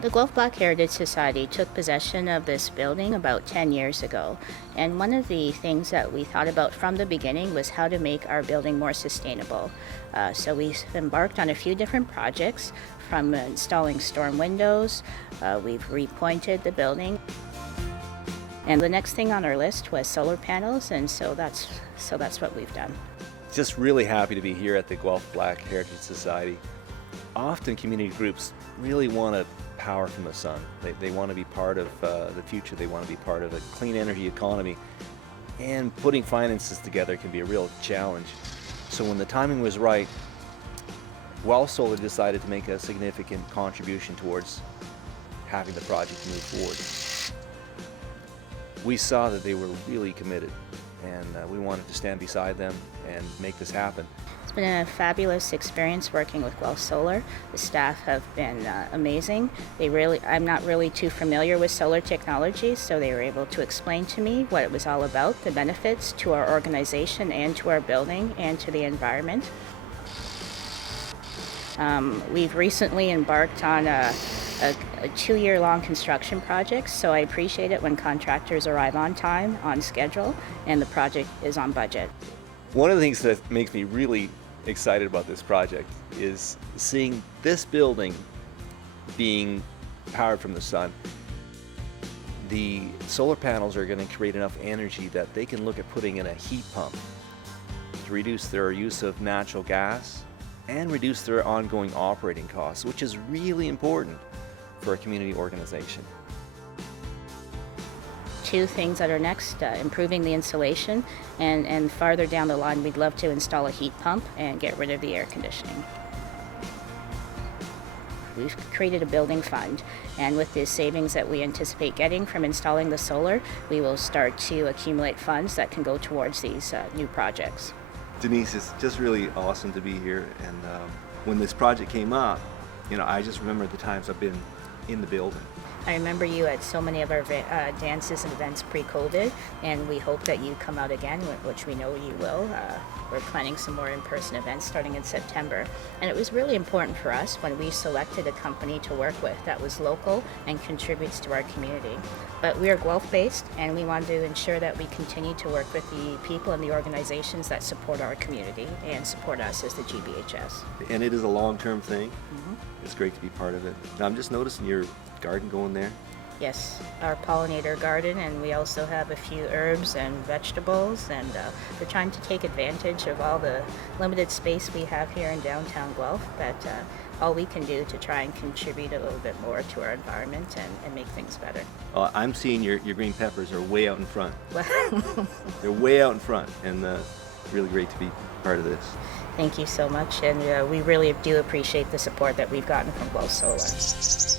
The Guelph Black Heritage Society took possession of this building about 10 years ago. And one of the things that we thought about from the beginning was how to make our building more sustainable. So we embarked on a few different projects, from installing storm windows, we've repointed the building. And the next thing on our list was solar panels, and so that's what we've done. Just really happy to be here at the Guelph Black Heritage Society. Often community groups really want to power from the sun. They want to be part of the future. They want to be part of a clean energy economy. And putting finances together can be a real challenge. So when the timing was right, Guelph Solar decided to make a significant contribution towards having the project move forward. We saw that they were really committed, and we wanted to stand beside them and make this happen. It's been a fabulous experience working with Guelph Solar. The staff have been amazing. I'm not really too familiar with solar technology, so they were able to explain to me what it was all about, the benefits to our organization and to our building and to the environment. We've recently embarked on a 2-year-long construction project, so I appreciate it when contractors arrive on time, on schedule, and the project is on budget. One of the things that makes me really excited about this project is seeing this building being powered from the sun. The solar panels are going to create enough energy that they can look at putting in a heat pump to reduce their use of natural gas and reduce their ongoing operating costs, which is really important for a community organization. Two things that are next, improving the insulation, and farther down the line we'd love to install a heat pump and get rid of the air conditioning. We've created a building fund, and with the savings that we anticipate getting from installing the solar, we will start to accumulate funds that can go towards these new projects. Denise, it's just really awesome to be here, and when this project came up, I just remember the times I've been in the building. I remember you at so many of our dances and events pre-COVID, and we hope that you come out again, which we know you will. We're planning some more in-person events starting in September. And it was really important for us when we selected a company to work with that was local and contributes to our community. But we are Guelph-based, and we want to ensure that we continue to work with the people and the organizations that support our community and support us as the GBHS. And it is a long-term thing. Mm-hmm. It's great to be part of it. Now, I'm just noticing your garden going there. Yes, our pollinator garden, and we also have a few herbs and vegetables, and we're trying to take advantage of all the limited space we have here in downtown Guelph, but all we can do to try and contribute a little bit more to our environment and make things better. I'm seeing your green peppers are way out in front. They're way out in front, and really great to be part of this. Thank you so much, and we really do appreciate the support that we've gotten from Guelph Solar.